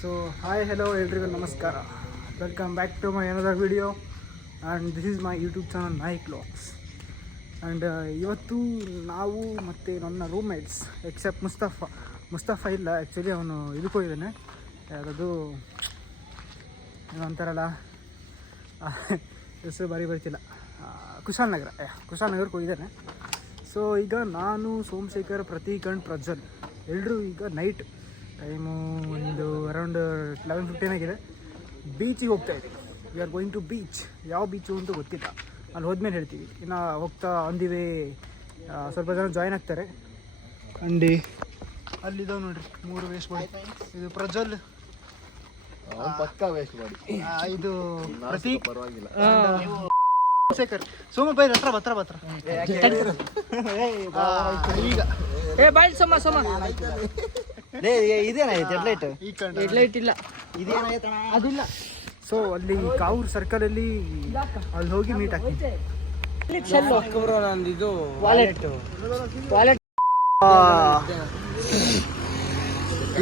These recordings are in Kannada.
So hi, hello everyone, namaskar. Welcome back to my another video, and this is my YouTube channel Nike Vlogs. And ಇವತ್ತು ನಾವು ಮತ್ತು ನನ್ನ ರೂಮ್ಮೇಟ್ಸ್ ಎಕ್ಸೆಪ್ಟ್ ಮುಸ್ತಫಾ ಇಲ್ಲ, ಆ್ಯಕ್ಚುಲಿ ಅವನು ಇದಕ್ಕೆ ಹೋಗಿದ್ದಾನೆ, ಯಾವುದದು ಅಂತಾರಲ್ಲ ಹೆಸರು ಬಾರಿ ಬರ್ತಿಲ್ಲ, ಕುಶಾಲನಗರಕ್ಕೆ ಹೋಗಿದ್ದಾನೆ. ಸೊ ಈಗ ನಾನು, ಸೋಮಶೇಖರ್, ಪ್ರತೀಕ್ ಆ್ಯಂಡ್ ಪ್ರಜ್ವಲ್ ಎಲ್ಲರೂ ಈಗ ನೈಟ್ ಟೈಮು ಒಂದು ಅರೌಂಡ್ 11:15 ಆಗಿದೆ. ಬೀಚಿಗೆ ಹೋಗ್ತಾ ಇದ್ದೀವಿ. We are going to beach. ಯಾವ ಬೀಚು ಅಂತ ಗೊತ್ತಿಲ್ಲ, ಅಲ್ಲಿ ಹೋದ್ಮೇಲೆ ಹೇಳ್ತೀವಿ. ಇನ್ನು ಹೋಗ್ತಾ ಅಂದಿವೆ ಸ್ವಲ್ಪ ಜನ ಜಾಯ್ನ್ ಆಗ್ತಾರೆ. ಅಂಡಿ ಅಲ್ಲಿದ್ದಾವೆ ನೋಡ್ರಿ 3 ವೇಸ್ಟ್ ಬಾಡಿ. ಇದು ಪ್ರಜ್ವಲ್, ಪಕ್ಕಾ ವೇಸ್ಟ್ ಬಾಡಿ. ಇದು ಪ್ರತೀಕ್, ಪರವಾಗಿಲ್ಲ, ಶೇಖರ್. ಸೋಮಪ್ಪ ಹತ್ರ ಈಗ ಇದೇನಾಯ್ತು ಹೆಡ್ಲೈಟ್ ಇಲ್ಲ, ಅದಿಲ್ಲ. ಸೊ ಅಲ್ಲಿ ಕಾವೂರು ಸರ್ಕಲಲ್ಲಿ ಅಲ್ಲಿ ಹೋಗಿ ಮೀಟ್ ಆಗ್ತೀವಿ.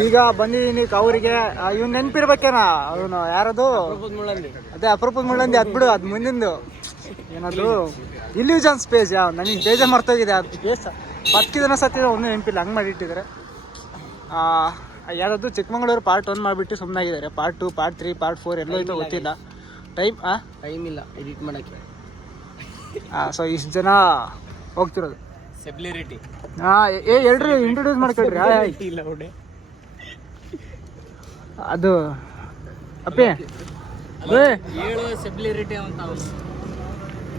ಈಗ ಬಂದಿದ್ದೀನಿ ಕಾವೂರಿಗೆ. ಇವ್ನು ನೆನಪಿರ್ಬೇಕೇನ, ಅವನು ಯಾರದು, ಅದೇ ಅಪರೂಪದ ಮುಳ್ಳಂದಿ. ಅದು ಬಿಡು, ಅದು ಮುಂದಿಂದು ಏನದು ಇಲ್ಯೂಷನ್ ಸ್ಪೇಸ್. ನನಗೆ ಬೇಜಾರು ಮರ್ತೋಗಿದೆ. ಅದು 10 ಜನ ಸತ್ತಿದ್ರೆ ಒಮ್ಮೆ ನೆನಪಿಲ್ಲ, ಹಂಗೆ ಮಾಡಿಟ್ಟಿದ್ದಾರೆ. ಯಾರದು ಚಿಕ್ಕಮಗಳೂರು ಪಾರ್ಟ್ 1 ಮಾಡಿಬಿಟ್ಟು ಸುಮ್ಮನಾಗಿದ್ದಾರೆ. ಪಾರ್ಟ್ 2, ಪಾರ್ಟ್ 3, ಪಾರ್ಟ್ 4 ಎಲ್ಲೋ ಐತೋ ಗೊತ್ತಿಲ್ಲ. ಟೈಮ್ ಇಲ್ಲ ಎಡಿಟ್ ಮಾಡೋಕ್ಕೆ. ಸೊ ಇಷ್ಟು ಜನ ಹೋಗ್ತಿರೋದು. ಸೆಬ್ಲಿರಿಟಿ. ಎಲ್ರು ಇಂಟ್ರೊಡ್ಯೂಸ್ ಮಾಡ್ಕೊಳ್ರಿ. ಅದು ಅಪ್ಪೆ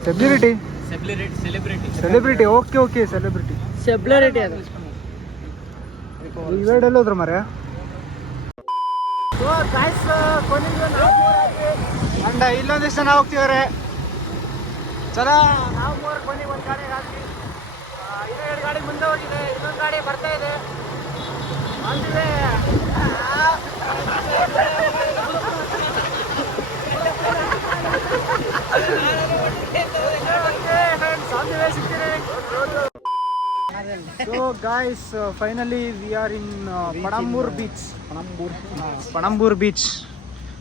ಸೆಲೆಬ್ರಿಟಿ. ಓಕೆ ಸೆಲೆಬ್ರಿಟಿ ಅದು ಇವೆರಡೆಲ್ಲ ಹೋದ್ರ ಮರ. ಅಂಡ ಇಲ್ಲೊಂದಿಷ್ಟು ಜನ ಹೋಗ್ತಿವ್ರೆ. ಚಲ ನಾವು 3 ಬನ್ನಿ. ಒಂದು ಗಾಡಿ ಹಾಕಿ, ಇನ್ನೂ 2 ಗಾಡಿ ಮುಂದೆ ಹೋಗಿದೆ, ಇನ್ನೊಂದು ಗಾಡಿ ಬರ್ತಾ ಇದೆ. ಅಂದಿದೆ So guys, finally we are in Panambur beach. Panambur beach.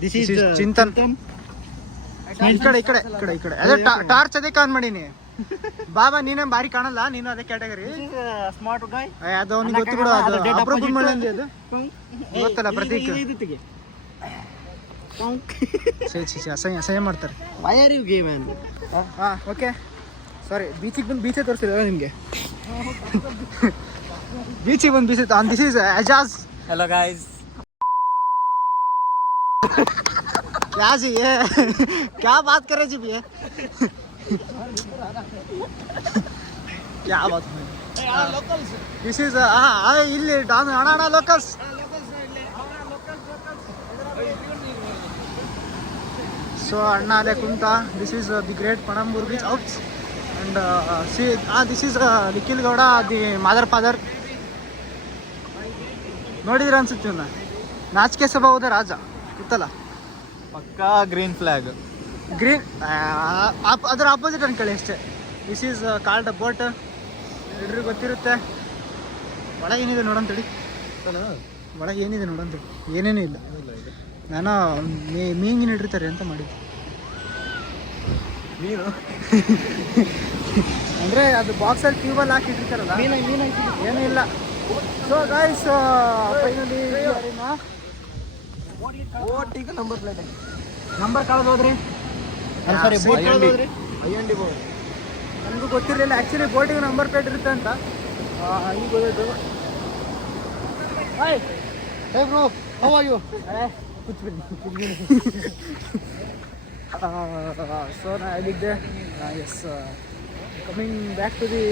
This is Chintan. ಈ ಕಡೆ ಅದೇ ಟಾರ್ಚ್ ಅದೇ ಕಾನ್ ಮಾಡೀನಿ. ಬಾಬಾ ನೀನೇ ಬಾರಿ ಕಾಣಲ್ಲ, ನೀನು ಅದೇ ಕ್ಯಾಟಗರಿ. ಸ್ಮಾರ್ಟ್ ಗಾಯ್. ಅದು ಅವನಿಗೆ ಗೊತ್ತು ಬಿಡು. ಅದು ಅಪರೂಪದ ಮಳ್ಳಂದಿ, ಅದು ಗೊತ್ತಲ್ಲ ಪ್ರತೀಕ್. ಅಸಹ್ಯ ಮಾಡ್ತಾರೆ. ಓಕೆ ಸಾರಿ, ಬೀಚಿಗೆ ಬಂದು ಬೀಚೇ ತೋರಿಸಿಲ್ಲ ನಿಮಗೆ. ಬೀಚಿಗೆ ಬಂದು beach. This is Ajaz. Hello guys. क्या जी ये क्या बात कर रहे जी भैया, क्या बात है. दिस इज ಇಲ್ಲಿ ಡಾನ್ ಅಣ್ಣ ಲೋಕಲ್ಸ್. ಸೊ ಅಣ್ಣ ಅಲ್ಲೇ ಕುಂತ. This is the great Panambur beach out. And this is Nikhil Gowda, the Madar father. ನೋಡಿದ್ರ ಅನ್ಸುತ್ತೆ ಇವನ್ನ. ನಾಚಿಕೆ ಸ್ವಭಾವದ ರಾಜ ಗೊತ್ತಲ್ಲ, ಪಕ್ಕಾ ಗ್ರೀನ್ ಫ್ಲಾಗ್. ಅದರ ಆಪೋಸಿಟ್ ಅನ್ಕೊಳ್ಳಿ ಅಷ್ಟೇ. This is called a boat. ಎಲ್ರಿಗೂ ಗೊತ್ತಿರುತ್ತೆ. ಒಳಗೆ ಏನಿದೆ ನೋಡಂತೇಳಿ, ಒಳಗೆ ಏನಿದೆ ನೋಡಂತೇಳಿ. ಏನೇನೂ ಇಲ್ಲ. ನಾನು ಮೀನಿನ ಇಟ್ಟಿರ್ತಾರೆ ಅಂತ ಮಾಡಿದ್ದೆ. ನೀನು ಅಂದರೆ ಅದು ಬಾಕ್ಸಲ್ಲಿ ಟ್ಯೂಬಲ್ಲಿ ಹಾಕಿ ಇಟ್ಟಿರ್ತಾರಲ್ಲ, ಏನೂ ಇಲ್ಲ. ಸೊ ಗಾಯ್ಸ್, ಫೈನಲಿ ಓಟಿಗೆ ನಂಬರ್ ಪ್ಲೇಟ್ ನಂಬರ್ ಕಳೆದು ಹೋದ್ರಿ. ನನಗೂ ಗೊತ್ತಿರಲಿಲ್ಲ ಆ್ಯಕ್ಚುಲಿ ಬೋಟಿಗೆ ನಂಬರ್ ಪ್ಲೇಟ್ ಇರುತ್ತೆ ಅಂತ. ಈಗ ಗೊತ್ತಾಯ್ತು. Hey bro, how are you? So ನಾ ಹೇಳಿದ್ದೆ, yes, coming back to the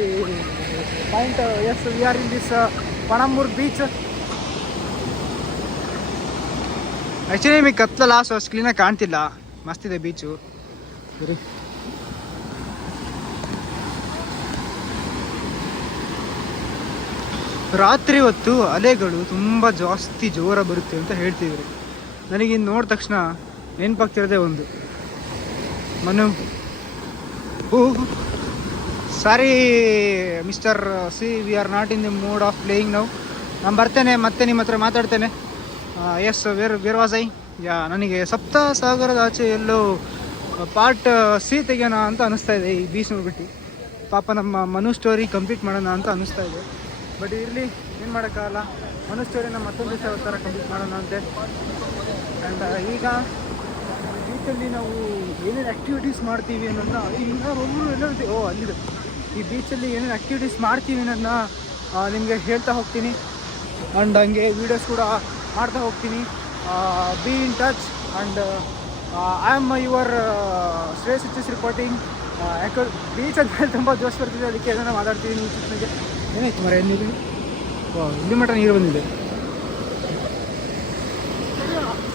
point. Yes, we are in this Panambur beach. Actually ನಿಮಗೆ ಕತ್ತಲಲ್ಲ, ಸೊ ಕ್ಲೀನಾಗಿ ಕಾಣ್ತಿಲ್ಲ. ಮಸ್ತಿದೆ ಬೀಚು. ಸರಿ, ರಾತ್ರಿ ಹೊತ್ತು ಅಲೆಗಳು ತುಂಬ ಜಾಸ್ತಿ ಜೋರ ಬರುತ್ತೆ ಅಂತ ಹೇಳ್ತಿದ್ರು. ನನಗಿನ್ನು ನೋಡಿದ ತಕ್ಷಣ ನೆನಪಾಗ್ತಿರೋದೇ ಒಂದು, ಮನು. ಸಾರಿ mister C, we are not in the mood of playing now. ನಾನು ಬರ್ತೇನೆ, ಮತ್ತೆ ನಿಮ್ಮ ಹತ್ರ ಮಾತಾಡ್ತೇನೆ. ಎಸ್ ವೇರ್ ವಾಸ್ ಐ ಯಾ ನನಗೆ ಸಪ್ತ ಸಾಗರದ ಆಚೆ ಎಲ್ಲೋ ಪಾರ್ಟ್ ಸಿ ತೆಗೆಯೋಣ ಅಂತ ಅನಿಸ್ತಾ ಇದೆ ಈ ಬೀಚ್ ನೋಡ್ಬಿಟ್ಟು. ಪಾಪ ನಮ್ಮ ಮನು ಸ್ಟೋರಿ ಕಂಪ್ಲೀಟ್ ಮಾಡೋಣ ಅಂತ ಅನಿಸ್ತಾ ಇದೆ. ಬಟ್ ಇರಲಿ, ಏನು ಮಾಡೋಕ್ಕಾಗಲ್ಲ. ಮನು ಸ್ಟೋರಿನ ಮತ್ತೊಂದು ದಿವಸ ಥರ ಕಂಪ್ಲೀಟ್ ಮಾಡೋಣ ಅಂತೆ. ಆ್ಯಂಡ್ ಈಗ ಬೀಚಲ್ಲಿ ನಾವು ಏನೇನು ಆ್ಯಕ್ಟಿವಿಟೀಸ್ ಮಾಡ್ತೀವಿ ಅನ್ನೋದನ್ನ ಈಗ ಒಬ್ಬರು ಎಲ್ಲರಿದೆ ಅಲ್ಲಿದೆ. ಈ ಬೀಚಲ್ಲಿ ಏನೇನು ಆ್ಯಕ್ಟಿವಿಟೀಸ್ ಮಾಡ್ತೀವಿ ಅನ್ನೋದನ್ನ ನಿಮಗೆ ಹೇಳ್ತಾ ಹೋಗ್ತೀನಿ. ಆ್ಯಂಡ್ ಹಂಗೆ ವೀಡಿಯೋಸ್ ಕೂಡ ಮಾಡ್ತಾ ಹೋಗ್ತೀನಿ. B in touch. And I am your Shreyas is reporting. ಯಾಕೆ ಬೀಚ್ ಅಂತ ಹೇಳಿ ತುಂಬ ಜೋಶ್ ಬರ್ತಿದೆ, ಅದಕ್ಕೆ ಏನೋ ಮಾತಾಡ್ತೀವಿ. ನೀವು ನನಗೆ ಏನಾಯ್ತು ಮರ ನೀರು ಇಲ್ಲಿ ಮಟ್ಟ ನೀರು ಬಂದಿದೆ.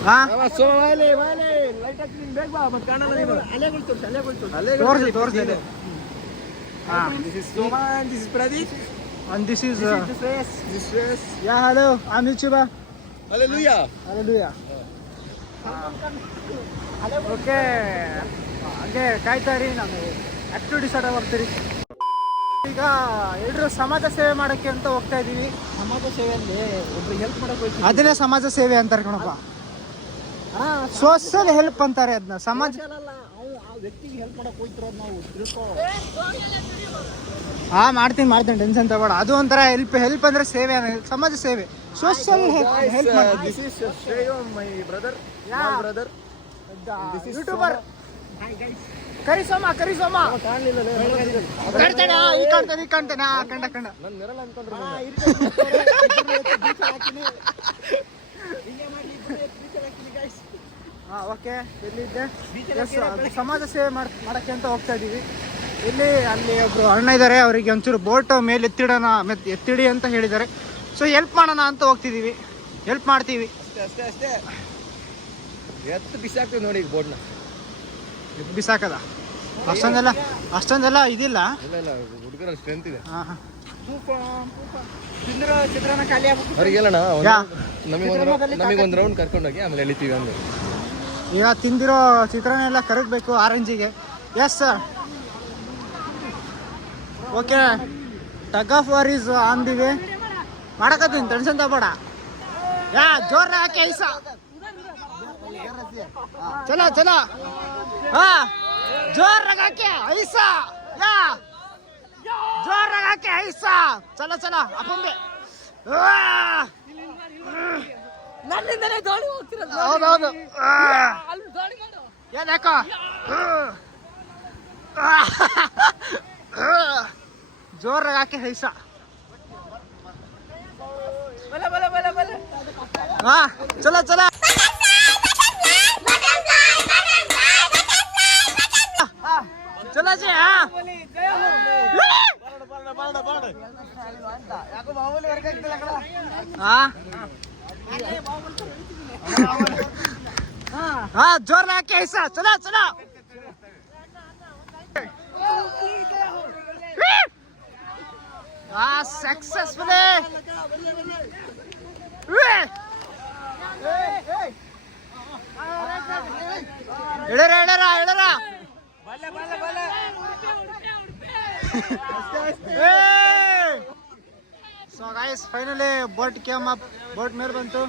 ಹಾಂ ತೋರಿಸಿದೆ. ಹಾಂ This is Pradeep. and this is This is yeah, hello, I'm Yuchuba. Hallelujah. Hallelujah. Okay, ಹಾಗೆ ಕಾಯ್ತಾ ಇರಿ, ನಾನು ಆ್ಯಕ್ಟಿವಿಟೀಸ್ ಆಡ ಬರ್ತೀರಿ. ಈಗ ಎಲ್ಲರೂ ಸಮಾಜ ಸೇವೆ ಮಾಡೋಕ್ಕೆ ಅಂತ ಹೋಗ್ತಾ ಇದ್ದೀವಿ. ಸಮಾಜ ಸೇವೆಯಲ್ಲಿ ಒಬ್ರಿಗೆ ಹೆಲ್ಪ್ ಮಾಡಕ್ಕೆ ಹೋಗ್ತೀವಿ. ಅದನ್ನೇ ಸಮಾಜ ಸೇವೆ ಅಂತಾರೆ ಕಣಪ್ಪ. ಸೋಷಿಯಲ್ ಹೆಲ್ಪ್ ಅಂತಾರೆ ಅದನ್ನ. ಸಮಾಜ ಆ ವ್ಯಕ್ತಿಗೆ ಹೆಲ್ಪ್ ಮಾಡಕ್ಕೆ ಹೋಗ್ತಿರೋದು ನಾವು ತಿಳ್ಕೊ. ಹಾಂ ಮಾಡ್ತೀನಿ, ಟೆನ್ಷನ್ ತಗೋಣ. ಅದು ಒಂಥರ ಹೆಲ್ಪ್ ಅಂದರೆ ಸೇವೆ, ಸಮಾಜ ಸೇವೆ, ಸೋಷಿಯಲ್ ಹೆಲ್ಪ್ ಮಾಡಿ. This is Shreya, my brother. Yeah. My brother. YouTuber Karisoma ಕಾಣಲಿಲ್ಲ ಕಾಣ್ತಾನೆ, ಈ ಕಾಣ್ತಾನೆ ಕಂಡ ನನ್ನ ನೆರಳು ಅನ್ಕೊಂಡ್ರೆ ಹಾಂ ಓಕೆ. ಎಲ್ಲಿದ್ದೆ? ಸಮಾಜ ಸೇವೆ ಮಾಡೋಕ್ಕೆ ಅಂತ ಹೋಗ್ತಾ ಇದ್ದೀವಿ. ಅಲ್ಲಿ ಒಬ್ಬರು ಅಣ್ಣ ಇದ್ದಾರೆ, ಅವರಿಗೆ ಒಂಚೂರು ಬೋಟ್ ಮೇಲೆ ಎತ್ತಿಡಿ ಅಂತ ಹೇಳಿದ್ದಾರೆ. ಸೊ ಹೆಲ್ಪ್ ಮಾಡೋಣ ಅಂತ ಹೋಗ್ತಿದ್ದೀವಿ, ಹೆಲ್ಪ್ ಮಾಡ್ತೀವಿ. ಅಷ್ಟೇ ಎತ್ತು ಬಿಸಾಕ್ತೀವಿ ನೋಡಿ ಈಗ ಬೋಟ್ನ. ಬಿಸಾಕದ ಅಷ್ಟೊಂದೆಲ್ಲ ಇದಿಲ್ಲ. ಇಲ್ಲ ಹುಡುಗರಲ್ಲಿ ಸ್ಟ್ರೆಂತ್ ಇದೆ. ಹಾಂ ಹಾಂ ಚಿತ್ರಾನ್ನ ಖಾಲಿ ಆಗ್ಬಿಟ್ಟು ಅವ್ರಿಗೆ ಹೇಳೋಣ, ನಮಗೊಂದು ರೌಂಡ್ ಕರ್ಕೊಂಡೋಗಿ ಆಮೇಲೆ ಎಳಿತೀವಿ ಅಂದ್ರೆ. ಈಗ ತಿಂದಿರೋ ಚಿತ್ರಾನ್ನ ಎಲ್ಲ ಕರಗಬೇಕು ಆರೆಂಜಿಗೆ. Yes sir. Okay, tug of war is on the way. ಮಾಡಕತ್ತೀನಿ, ಟೆನ್ಷನ್ ತಗೋಬೇಡ. ಜೋರ ಹಾಕಿ ಐಸ. ಚಲೋ ಹಾಂ, ಜೋರಾಗಿ ಹಾಕಿ ಐಸ. ಜೋರಾಗಿ ಹಾಕಿ ಐಸ. ಚಲೋ ಅಪ್ಪಂಬೆ. ಹೌದೌದು. ಯಾಕೋ ಜೋರಾಗಿ ಹಾಕಿ ಹೈಸ. ಹಾ ಚಲೋ ಜಿ. ಹಾ ಜೋರ್ ಹಾಕಿ ಹೈಸ. ಚಲೋ ಸಕ್ಸಸ್ಫುಲಿ. ಹೇಳರ so guys, finally boat came up. Boat ಮೇಲೆ ಬಂತು.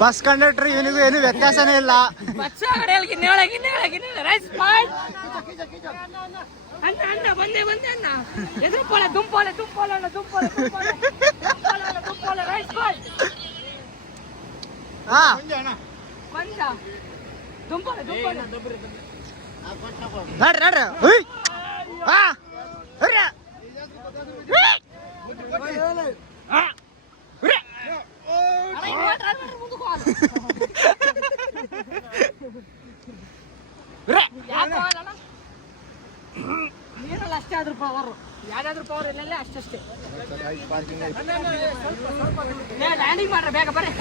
ಬಸ್ ಕಂಡಕ್ಟರ್ ಇವನಿಗೂ ಏನು ವ್ಯತ್ಯಾಸನೇ ಇಲ್ಲ. ನೀರಲ್ಲಿ ಅಷ್ಟೇ ಆದ್ರೂ ಪವರ್, ಯಾವ್ದಾದ್ರು ಪವರ್ ಇಲ್ಲ ಅಷ್ಟೇ. ಲ್ಯಾಂಡಿಂಗ್ ಮಾಡ್ರೆ ಬೇಗ ಬರ್ರಿ.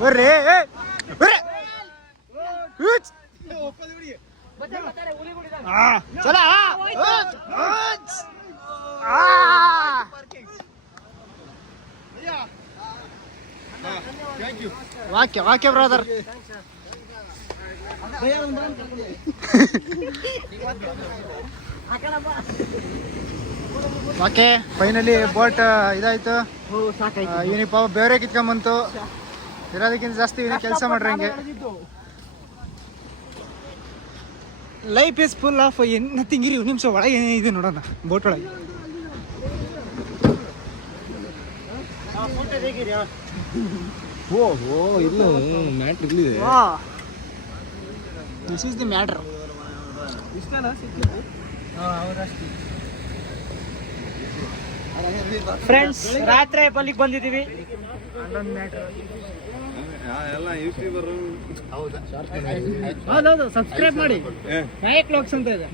ಬರ್ರಿ ಚಲ. ವಾಕ್ಯ ಬ್ರದರ್. ಓಕೆ ಫೈನಲಿ ಬೋಟ್ ಇದಾಯ್ತು. ಇವನಿಗೆ ಪಾಪ ಬೇರೆ ಕಿತ್ಕೊಂಬಂತು. ಇರೋದಕ್ಕಿಂತ ಜಾಸ್ತಿ ಇವನಿಗೆ ಕೆಲಸ ಮಾಡ್ರಿ ಹಂಗೆ. Life is full of nothing. ಇರಿ ನಿಮಿಷ ಒಳಗೆ ಏನಿದೆ ನೋಡೋಣ ಬೋಟ್ ಒಳಗೆ. ಓ ಇಲ್ಲ ಮ್ಯಾಟ್ ಇರ್ಲಿದೆ. This is the matter. Friends ರಾತ್ರಿ ಬಲ್ಲಿಗೆ ಬಂದಿದ್ದೀವಿ. ಹೌದೌದು, ಸಬ್ಸ್ಕ್ರೈಬ್ ಮಾಡಿ. ನಾಯಕ್ ವ್ಲಾಗ್ಸ್ ಅಂತ ಇದೆ.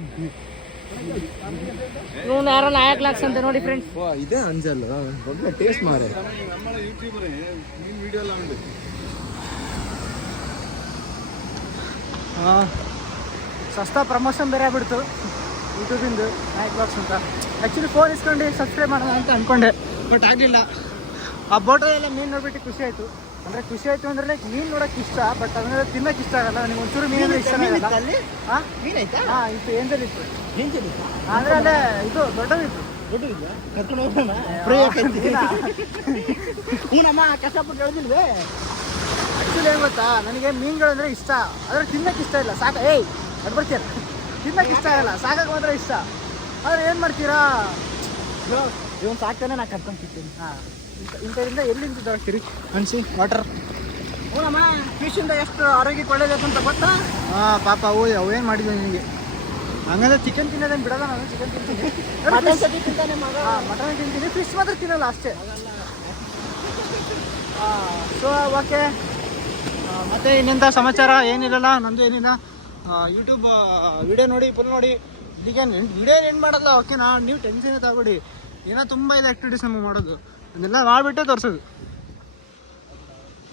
ಇವನು ಯಾರೋ ನಾಯಕ್ ಲಾಕ್ಸ್ ಅಂತ ನೋಡಿ ಫ್ರೆಂಡ್ಸ್. ಇದೇ ಅಂಜಲ್ ಒಳ್ಳೆ ಟೇಸ್ಟ್ ಮಾರೆ. ಸಸ್ತಾ ಪ್ರಮೋಷನ್ ಬೇರೆ ಆಗ್ಬಿಡ್ತು ಯೂಟ್ಯೂಬಿಂದು, ನಾಯಕ್ ವ್ಲಾಗ್ಸ್ ಅಂತ. ಆ್ಯಕ್ಚುಲಿ ಫೋನ್ ಇಸ್ಕೊಂಡು ಸಬ್ಸ್ಕ್ರೈಬ್ ಮಾಡೋಣ ಅಂತ ಅಂದ್ಕೊಂಡೆ, ಬಟ್ ಆಗಲಿಲ್ಲ. ಆ ಬೋಟೆಲ್ಲ ಮೀನು ನೋಡ್ಬಿಟ್ಟು ಖುಷಿ ಆಯಿತು. ಅಂದರೆ ಖುಷಿ ಆಯಿತು ಅಂದರೆ ಲೈಕ್ ಮೀನು ನೋಡೋಕೆ ಇಷ್ಟ, ಬಟ್ ಅದನ್ನ ತಿನ್ನೋಕೆ ಇಷ್ಟ ಆಗಲ್ಲ ನನಗೆ. ಒಂಚೂರು ಮೀನು ಇಷ್ಟ ಆಗಲ್ಲ. ಹಾಂ ಮೀನಾಯ್ತಾ? ಹಾಂ, ಇತ್ತು ಏಂಜಲ್ ಇತ್ತು. ಅಂದರೆ ಅಲ್ಲೇ ಇದು ದೊಡ್ಡದಿತ್ತು. ಕರ್ಕೊಂಡು ಹೋಗೋಣ. ಹೂನಮ್ಮ ಕಷ್ಟಪಟ್ಟು ಹೇಳ್ದಿಲ್ವೇ. ಆ್ಯಕ್ಚುಲಿ ಏನು ಗೊತ್ತಾ, ನನಗೆ ಮೀನುಗಳಂದರೆ ಇಷ್ಟ, ಆದರೆ ತಿನ್ನೋಕೆ ಇಷ್ಟ ಇಲ್ಲ. ಅದು ಬರ್ತೀರ, ತಿನ್ನೋಕೆ ಇಷ್ಟ ಆಗಲ್ಲ, ಸಾಕಾಗಿ ಮಾತ್ರ ಇಷ್ಟ. ಆದರೆ ಏನು ಮಾಡ್ತೀರಾ, ಇವನು ಸಾಕ್ತಾನೆ ನಾ ಕರ್ಕೊಂತಿರ್ತೀನಿ. ಹಾಂ, ಇಂಥದ್ರಿಂದ ಎಲ್ಲಿಂದ ತಗೊಳ್ತೀರಿ ಅನ್ಸಿ ವಾಟರ್. ಹೂನಮ್ಮ ಫಿಶಿಂದ ಎಷ್ಟು ಆರೋಗ್ಯಕ್ಕೆ ಒಳ್ಳೇದೈತೆ ಅಂತ ಗೊತ್ತಾ? ಹಾಂ ಪಾಪ ಅವೇನು ಮಾಡಿದ್ವಿ ನಿನಗೆ. ಹಂಗಂದ್ರೆ ಚಿಕನ್ ತಿನ್ನೋದೇನು ಬಿಡೋದ, ನಾನು ಚಿಕನ್ ತಿಂತೀನಿ, ಮಟನ್ ತಿಂತೀನಿ, ಫಿಶ್ ಮಾತ್ರ ತಿನ್ನಲ್ಲ ಅಷ್ಟೇ. ಸೊ ಓಕೆ, ಮತ್ತು ಇನ್ನೆಂಥ ಸಮಾಚಾರ ಏನಿಲ್ಲಲ್ಲ, ನಂದು ಏನಿಲ್ಲ. ಯೂಟ್ಯೂಬ್ ವಿಡಿಯೋ ನೋಡಿ, ಫುಲ್ ನೋಡಿ. ಇದಕ್ಕೇನು ವಿಡಿಯೋ ಏನು ಮಾಡಲ್ಲ, ಓಕೆನಾ? ನೀವು ಟೆನ್ಷನ್ ತಗೊಬೇಡಿ. ಏನೋ ತುಂಬ ಇದೆ ಆ್ಯಕ್ಟಿವಿಟೀಸ್ ನಮಗೆ ಮಾಡೋದು, ಅದನ್ನೆಲ್ಲ ಮಾಡಿಬಿಟ್ಟೆ ತೋರಿಸೋದು.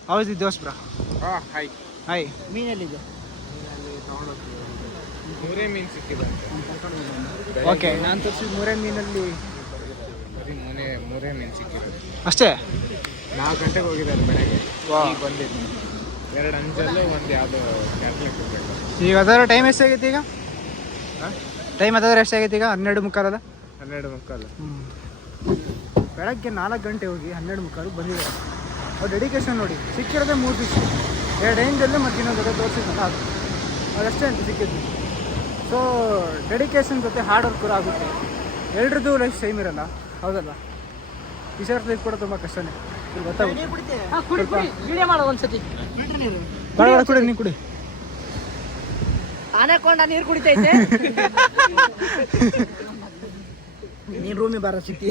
ಹೌದು ದೋಸ್ ಬ್ರಾ. ಹಾಯ್. ಮೀನಲ್ಲಿದೆ. ಮೂರೇ ಮೀನು ಸಿಕ್ಕಿದೆ. ಓಕೆ, ನಾನು ತೋರಿಸಿದ ಮೂರೇ ಮೀನಲ್ಲಿ ಮೂರೇ ಮೀನು ಸಿಕ್ಕಿರೋದು ಅಷ್ಟೇ. 4 ಗಂಟೆಗೆ ಹೋಗಿದ್ದಾರೆ ಬೆಳಗ್ಗೆ. ಈಗ ಬಂದಿದ್ದು 2 ಅಂಜಲ್ಲು, ಒಂದು ಯಾವುದೋ ಕ್ಯಾಟ್ಲೆಟ್ ಇರಬೇಕು. ಈಗ ಅದರ ಟೈಮ್ ಎಷ್ಟಾಗೈತೆ ಈಗ? ಟೈಮ್ ಅದಾದ್ರೆ ಎಷ್ಟಾಗೈತೆ ಈಗ? 12:15 ಅದ? 12:15. ಬೆಳಗ್ಗೆ 4 ಗಂಟೆ ಹೋಗಿ 12:15 ಬಂದಿದ್ದಾರೆ. ಅವ್ರು ಡೆಡಿಕೇಶನ್ ನೋಡಿ. ಸಿಕ್ಕಿರೋದೇ 3 ಫಿಶ್, 2 ಏಂಜಲ್ಲು ಮತ್ತು ಇನ್ನೊಂದು ಜೊತೆ ತೋರಿಸಿದ್ನಲ್ಲ ಅದಷ್ಟೇ ಅಂತ ಸಿಕ್ಕಿದ್ದು. ಸೊ ಡೆಡಿಕೇಶನ್ ಜೊತೆ ಹಾರ್ಡ್ ವರ್ಕ್ ಕೂಡ ಆಗುತ್ತೆ. ಎಲ್ರದ್ದು ಲೈಫ್ ಸೇಮ್ ಇರಲ್ಲ, ಹೌದಲ್ಲ? ಫಿಶರ್ಸ್ ಲೈಫ್ ಕೂಡ ತುಂಬ ಕಷ್ಟನೇ, ಗೊತ್ತಾಗುತ್ತೆ. ವಿಡಿಯೋ ಮಾಡೋ ಒಂದ್ಸತಿ. ಬೇಡ ಕುಡಿ, ನೀನು ಕುಡಿ. ಆನೆಕೊಂಡ ನೀರು ಕುಡಿತೈತೆ. ನೀನು ರೂಮಿಗೆ ಬರೋ ಸಿಕ್ತಿ.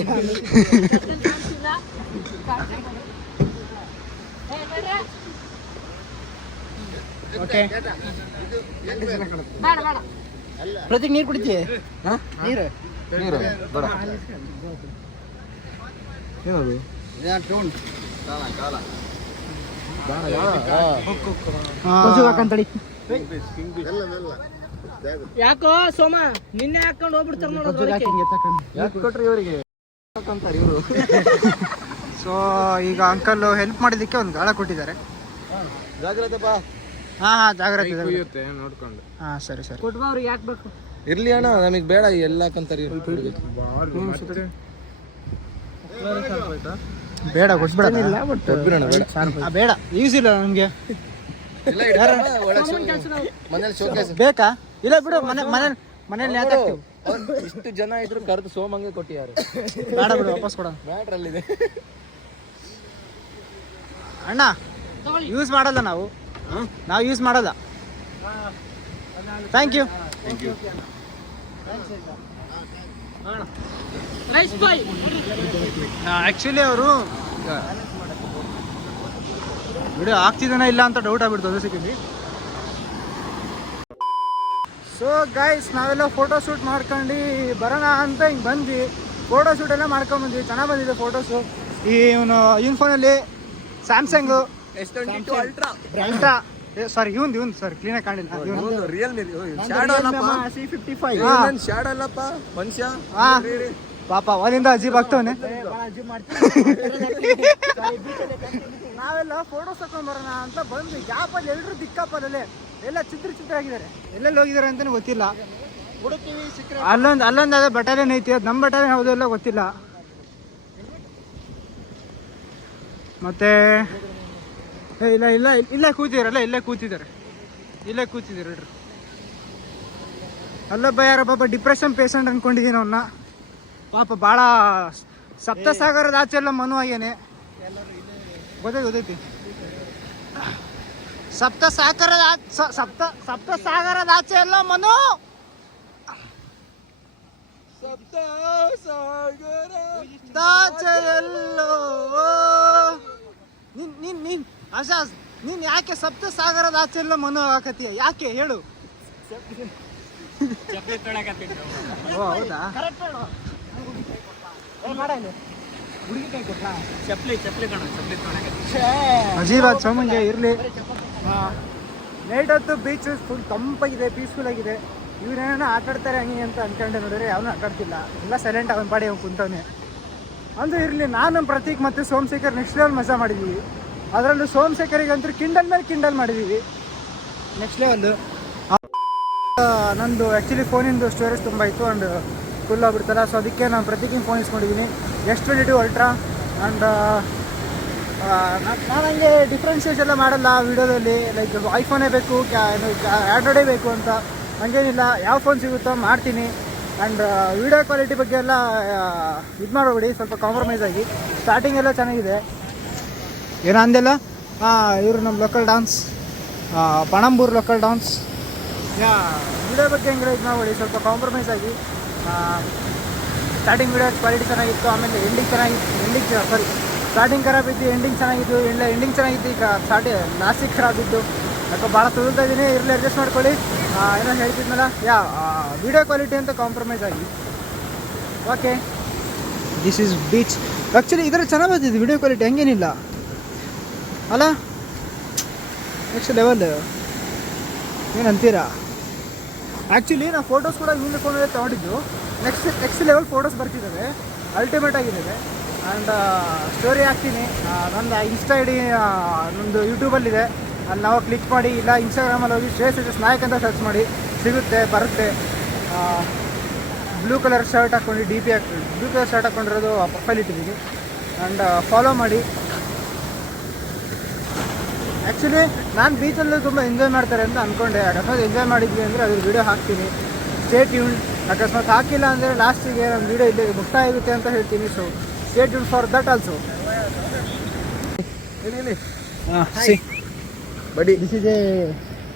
ಓಕೆ, ಪ್ರತೀಕ್ ನೀರು ಕುಡಿತೀಯ? ನೀರು ನೀರು ಬೇಡ. ಏನದು? ಯಾಕೋ ಸೋಮ ನಿನ್ನೆ ಹಾಕೊಂಡು ಹೋಗ್ಬಿಡ್ತಾರ ನೋಡೋದು. ಯಾಕೆ ಕೊಟ್ರಿ ಇವರಿಗೆ ಅಂತಾರೆ ಇವರು? ಸೊ ಈಗ ಅಂಕಲ್ ಹೆಲ್ಪ್ ಮಾಡಿದ್ದಕ್ಕೆ ಒಂದು ಗಾಳ ಕೊಟ್ಟಿದ್ದಾರೆ. ಜಾಗ್ರತೆ ಬಾ. ಹಾಂ ಜಾಗ್ರತೆ ಕುಯ್ಯುತ್ತೆ ನೋಡ್ಕೊಂಡು. ಹಾಂ ಸರಿ. ಕೊಟ್ಬಾ ಅವ್ರಿಗೆ ಯಾಕೆ ಬೇಕು? ಇರ್ಲಿ ಅಣ್ಣ, ನಮಗೆ ಬೇಡ ಎಲ್ಲ ಕಂತಾರೆ. ಬೇಡ ಕೊಟ್ಬಿಡ, ಬೇಡ ಯೂಸ್ ಇಲ್ಲ ನಮಗೆ. ಮನೇಲಿ ಶೋಕೇಸ್ ಬೇಕಾ? ಇಲ್ಲ ಬಿಡು, ಮನೇಲಿ ಇಷ್ಟು ಜನ ಇದ್ರು ಕರೆದು ಸೋಮಂಗೆ ಕೊಟ್ಟಿದ್ದಾರೆ. ಬೇಡ ಬಿಡು, ವಾಪಸ್ ಕೊಡ. ಮ್ಯಾಟ್ರಲ್ಲಿದೆ ಅಣ್ಣ, ಯೂಸ್ ಮಾಡಲ್ಲ ನಾವು ಯೂಸ್ ಮಾಡಲ್ಲ. Thank you. ಆ್ಯಕ್ಚುಲಿ ಅವರು ವಿಡಿಯೋ ಆಗ್ತಿದ್ದಾನ ಇಲ್ಲ ಅಂತ ಡೌಟ್ ಆಗ್ಬಿಡ್ತು ಅದೇ ಸಿಕ್ಕಿದ್ವಿ. ಸೊ ಗೈಸ್, ನಾವೆಲ್ಲ ಫೋಟೋ ಶೂಟ್ ಮಾಡ್ಕೊಂಡು ಬರೋಣ ಅಂತ ಹಿಂಗೆ ಬಂದ್ವಿ. ಫೋಟೋ ಶೂಟ್ ಎಲ್ಲ ಮಾಡ್ಕೊಂಡ್ಬಂದ್ವಿ, ಚೆನ್ನಾಗಿ ಬಂದಿದೆ ಫೋಟೋಸು. ಇವನು ಫೋನಲ್ಲಿ ಸ್ಯಾಮ್ಸಂಗು ಅಲ್ಟ್ರಾ ಅಲ್ಟ್ರಾ, ಸಾರಿ ಇವನ್ ಸರ್ ಕ್ಲೀನಾಗಿ ಕಾಣಿಲ್ಲ. ರಿಯಲ್ಮಿ C55 ಶಾಡ್ ಅಲ್ಲಪ್ಪ ಮನುಷ್ಯ. ಪಾಪ ಅವನಿಂದ ಅಜೀಬ್ ಆಗ್ತವನೆ. ನಾವೆಲ್ಲ ಫೋಟೋಸ್ ತಗೊಂಡ್ ಬರೋಣ ಅಂತ ಬಂದ್ವಿ. ಗ್ಯಾಪಲ್ಲಿ ಎಲ್ಲರೂ ದಿಕ್ಕಾಪಲ್ಲೇ ಎಲ್ಲ ಚಿತ್ರ ಆಗಿದ್ದಾರೆ. ಎಲ್ಲೆಲ್ಲಿ ಹೋಗಿದ್ದಾರೆ ಅಂತಲೇ ಗೊತ್ತಿಲ್ಲ. ಹುಡುಕ್ತೀವಿ ಸಿಕ್ಕರೆ ಅಲ್ಲೊಂದು ಅದೇ ಬಟಾಲಿಯನ್ ಐತಿ, ಅದು ನಮ್ಮ ಬಟಾಲಿಯನ್ ಹೌದು ಎಲ್ಲ ಗೊತ್ತಿಲ್ಲ. ಮತ್ತೆ ಇಲ್ಲ ಇಲ್ಲ ಇಲ್ಲೇ ಕೂತಿದಾರಲ್ಲ, ಇಲ್ಲೇ ಕೂತಿದ್ದಾರೆ ನೋಡ್ರಿ. ಅಲ್ಲೊಬ್ಬ ಯಾರೊಬ್ಬ ಡಿಪ್ರೆಷನ್ ಪೇಷಂಟ್ ಅನ್ಕೊಂಡಿದ್ದೀನಿ ಅವನ್ನ. ಪಾಪ ಭಾಳ ಸಪ್ತಸಾಗರದ ಆಚೆ ಎಲ್ಲ ಮನು ಆಗ್ಯಾನೆ. ಗೊತ್ತೈತಿ ಸಪ್ತಸಾಗರದ ಆಚೆ ಎಲ್ಲ ಮನು. ಎಲ್ಲೋ ನೀನ್ ಅಜಾಜ್, ನೀನ್ ಯಾಕೆ ಸಪ್ತಸಾಗರದ ಆಚೆ ಎಲ್ಲ ಮನು ಹಾಕತ್ತೀಯ? ಯಾಕೆ ಹೇಳು. ಓ ಹೌದಾ? ಅಜೀಬಾದ್ ಸೋಮಂಗೆ ಇರಲಿ. ನೈಟ್ ಹೊತ್ತು ಬೀಚ್ ಫುಲ್ ತಂಪಾಗಿದೆ, ಪೀಸ್ಫುಲ್ ಆಗಿದೆ. ಇವ್ರೇನೋ ಆಟಾಡ್ತಾರೆ ಹಂಗೆ ಅಂತ ಅನ್ಕೊಂಡೆ ನೋಡಿದ್ರೆ ಯಾವನು ಆಟಾಡ್ತಿಲ್ಲ, ಎಲ್ಲ ಸೈಲೆಂಟ್ ಅವನ ಪಾಡಿ ಅವ್ನು ಕುಂತವನೆ. ಅಂದ್ರೆ ಇರಲಿ. ನಾನು ಪ್ರತೀಕ್ ಮತ್ತು ಸೋಮಶೇಖರ್ ನೆಕ್ಸ್ಟ್ ಲೆವೆಲ್ ಮಜಾ ಮಾಡಿದ್ದೀವಿ. ಅದರಲ್ಲೂ ಸೋಮಶೇಖರಿಗಂತೂ ಕಿಂಡಲ್ ಮೇಲೆ ಕಿಂಡಲ್ ಮಾಡಿದ್ದೀವಿ. Next level. ನಂದು ಆ್ಯಕ್ಚುಲಿ ಫೋನಿಂದು ಸ್ಟೋರೇಜ್ ತುಂಬ ಇತ್ತು ಆ್ಯಂಡ್ ಫುಲ್ ಆಗಿಬಿಡ್ತಲ್ಲ. ಸೊ ಅದಕ್ಕೆ ನಾನು ಪ್ರತೀಕಿನ ಫೋನ್ ಇಸ್ಕೊಂಡಿದ್ದೀನಿ, S22 Ultra. ಆ್ಯಂಡ್ ನಾನು ಹಂಗೆ ಡಿಫ್ರೆನ್ಷಿಯೇಟ್ ಎಲ್ಲ ಮಾಡಲ್ಲ ವೀಡಿಯೋದಲ್ಲಿ. ಲೈಕ್ ಐಫೋನೇ ಬೇಕು, ಆ್ಯಂಡ್ರಾಯ್ಡೇ ಬೇಕು ಅಂತ ಹಂಗೇನಿಲ್ಲ. ಯಾವ ಫೋನ್ ಸಿಗುತ್ತೋ ಮಾಡ್ತೀನಿ. ಆ್ಯಂಡ್ ವೀಡಿಯೋ ಕ್ವಾಲಿಟಿ ಬಗ್ಗೆ ಎಲ್ಲ ಇದು ಮಾಡಬೇಡಿ, ಸ್ವಲ್ಪ ಕಾಂಪ್ರಮೈಸ್ ಆಗಿ. ಸ್ಟಾರ್ಟಿಂಗ್ ಎಲ್ಲ ಚೆನ್ನಾಗಿದೆ. ಏನೋ ಅಂದೆಲ್ಲ ಇವರು ನಮ್ಮ local dance, Panambur local dance. Video ಬಗ್ಗೆ ಹೆಂಗೆ ಇದು ಮಾಡಬೇಡಿ, ಸ್ವಲ್ಪ ಕಾಂಪ್ರಮೈಸ್ ಆಗಿ. ಸ್ಟಾರ್ಟಿಂಗ್ ವೀಡಿಯೋ ಕ್ವಾಲಿಟಿ ಚೆನ್ನಾಗಿತ್ತು, ಆಮೇಲೆ ಸ್ಟಾರ್ಟಿಂಗ್ ಖರಾಬ್ ಇದ್ದು, ಎಂಡಿಂಗ್ ಚೆನ್ನಾಗಿದ್ದು, ಎಂಡಿಂಗ್ ಚೆನ್ನಾಗಿದ್ದು. ಈಗ ಲಾಸ್ಟಿಗೆ ಖರಾಬಿದ್ದು ಯಾಕೋ ಭಾಳ ತುಳ್ತಾ ಇದ್ದೀನಿ. ಇರಲಿ, ಅಡ್ಜಸ್ಟ್ ಮಾಡ್ಕೊಳ್ಳಿ. ಏನೋ ಹೇಳ್ತಿದ್ನಲ್ಲ, ವೀಡಿಯೋ ಕ್ವಾಲಿಟಿ ಅಂತ ಕಾಂಪ್ರಮೈಸ್ ಆಗಿ. Okay, this is beach. Actually ಇದರಲ್ಲಿ ಚೆನ್ನಾಗಿ ಬರ್ತಿದ್ದು ವೀಡಿಯೋ ಕ್ವಾಲಿಟಿ, ಹಂಗೇನಿಲ್ಲ ಅಲ್ಲ. ನೆಕ್ಸ್ಟ್ ಲೆವೆಲ್ ಏನಂತೀರಾ? ಆ್ಯಕ್ಚುಲಿ ನಾವು ಫೋಟೋಸ್ ಕೂಡ ಹಿಂದೆ ಫೋನಲ್ಲಿ ತೊಗೊಂಡಿದ್ದು. ನೆಕ್ಸ್ಟ್ ಲೆವೆಲ್ ಫೋಟೋಸ್ ಬರ್ತಿದ್ದಾವೆ, ಅಲ್ಟಿಮೇಟ್ ಆಗಿದ್ದಾವೆ. ಆ್ಯಂಡ್ ಸ್ಟೋರಿ ಹಾಕ್ತೀನಿ. ನಂದು ಇನ್ಸ್ಟಾ ಐ ಡಿ ನಮ್ಮದು ಯೂಟ್ಯೂಬಲ್ಲಿದೆ, ಅಲ್ಲಿ ನಾವು ಕ್ಲಿಕ್ ಮಾಡಿ, ಇಲ್ಲ ಇನ್ಸ್ಟಾಗ್ರಾಮಲ್ಲಿ ಹೋಗಿ ಶ್ರೇಯಸ್ ನಾಯಕ್ ಅಂತ ಸರ್ಚ್ ಮಾಡಿ ಸಿಗುತ್ತೆ, ಬರುತ್ತೆ. ಬ್ಲೂ ಕಲರ್ ಶರ್ಟ್ ಹಾಕ್ಕೊಂಡು DP ಬ್ಲೂ ಕಲರ್ ಶರ್ಟ್ ಹಾಕ್ಕೊಂಡಿರೋದು ಪ್ರೊಫೈಲ್ ಇಟ್ಟಿದ್ದೀನಿ. ಆ್ಯಂಡ್ ಫಾಲೋ ಮಾಡಿ. ಆ್ಯಕ್ಚುಲಿ ನಾನು ಬೀಚಲ್ಲೂ ತುಂಬ ಎಂಜಾಯ್ ಮಾಡ್ತಾರೆ ಅಂತ ಅಂದ್ಕೊಂಡೆ. ಅಕಸ್ಮಾತ್ ಎಂಜಾಯ್ ಮಾಡಿದ್ವಿ ಅಂದರೆ ಅದ್ರ ವೀಡಿಯೋ ಹಾಕ್ತೀನಿ. Stay tune. ಅಕಸ್ಮಾತ್ ಹಾಕಿಲ್ಲ ಅಂದರೆ ಲಾಸ್ಟಿಗೆ ನಮ್ಮ ವೀಡಿಯೋ ಇಲ್ಲೇ ಮುಕ್ತಾಯ ಆಗುತ್ತೆ ಅಂತ ಹೇಳ್ತೀನಿ. So stay tune for that also. ಬಡಿ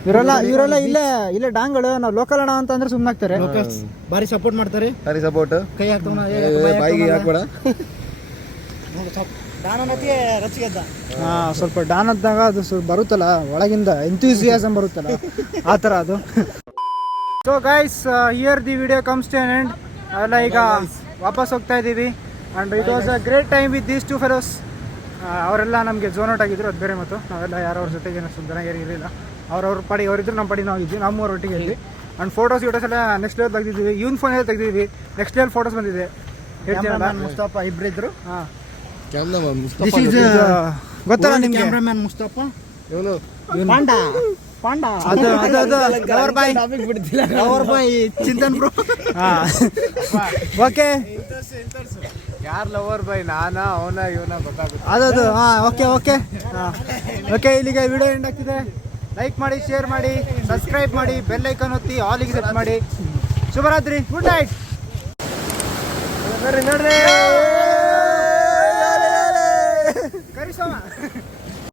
ಇವರೆಲ್ಲ ಇಲ್ಲೇ ಡಾಂಗಳು. ನಾವು ಲೋಕಲ್ ಅಣ್ಣ ಅಂತ ಅಂದ್ರೆ ಸುಮ್ಮನಾಗ್ತಾರೆ. ಭಾರಿ ಸಪೋರ್ಟ್ ಮಾಡ್ತಾರೆ. ಕೈ ಹಾಕ್ಬೇಡ. ಸ್ವಲ್ಪ ಡಾನ್ ಅಂದಾಗ ಅದು ಸ್ವಲ್ಪ ಬರುತ್ತಲ್ಲ ಒಳಗಿಂದ, ಎಂಥೂಸಿಯಾಸಮ್ ಬರುತ್ತಲ್ಲ, ಆ ಥರ ಅದು. So guys, here the video comes to an end. ಅವೆಲ್ಲ ಈಗ ವಾಪಸ್ ಹೋಗ್ತಾ ಇದ್ದೀವಿ. And it was a great time with these two fellows. ಅವರೆಲ್ಲ ನಮಗೆ ಝೋನ್ ಔಟ್ ಆಗಿದ್ರು, ಅದು ಬೇರೆ ಮತ್ತು ನಾವೆಲ್ಲ ಯಾರವ್ರ ಜೊತೆಗೆ ಏನಷ್ಟು ಚೆನ್ನಾಗಿ ಇರಲಿಲ್ಲ. ಅವ್ರವ್ರ ಪಾಡಿ ಅವರಿದ್ರು, ನಮ್ಮ ಪಾಡಿ ನಾವು ಇದ್ವಿ, ನಮ್ಮೂರ ಒಟ್ಟಿಗೆ ಇದ್ವಿ. ಆ್ಯಂಡ್ ಫೋಟೋಸ್ ಎಲ್ಲ ನೆಕ್ಸ್ಟ್ ಲೆವೆಲ್ ತೆಗೆದಿದ್ವಿ. ಇವನ್ ಫೋನಲ್ಲಿ ತೆಗೆದಿದ್ವಿ, ನೆಕ್ಸ್ಟ್ ಲೆವೆಲ್ ಫೋಟೋಸ್ ಬಂದಿದೆ. ಹೇಳ್ತೀನಲ್ಲ, ಮುಸ್ತಫ ಇಬ್ಬರಿದ್ರು. ಹಾಂ, ಗೊತ್ತಲ್ಲ ನಿಮ್ಗೆ ಕ್ಯಾಮ್ರಾಮನ್ ಮುಸ್ತಫ, ಪಾಂಡ ಅದು lover boy Chintan bro. Okay, ಯಾರು ಲವರ್ ಬಾಯ್, ನಾನಾ ಅವನ ಇವನ ಗೊತ್ತಾಗುತ್ತೆ ಅದು. ಓಕೆ. ಇಲ್ಲಿಗೆ ವಿಡಿಯೋ ಎಂಡ್ ಆಗ್ತಿದೆ. ಲೈಕ್ ಮಾಡಿ, ಶೇರ್ ಮಾಡಿ, ಸಬ್ಸ್ಕ್ರೈಬ್ ಮಾಡಿ, ಬೆಲ್ ಐಕಾನ್ ಒತ್ತಿ ಆಲಿಗೆ ಸೆಟ್ ಮಾಡಿ. ಶುಭರಾತ್ರಿ, ಗುಡ್ ನೈಟ್. ನೋಡ್ರಿ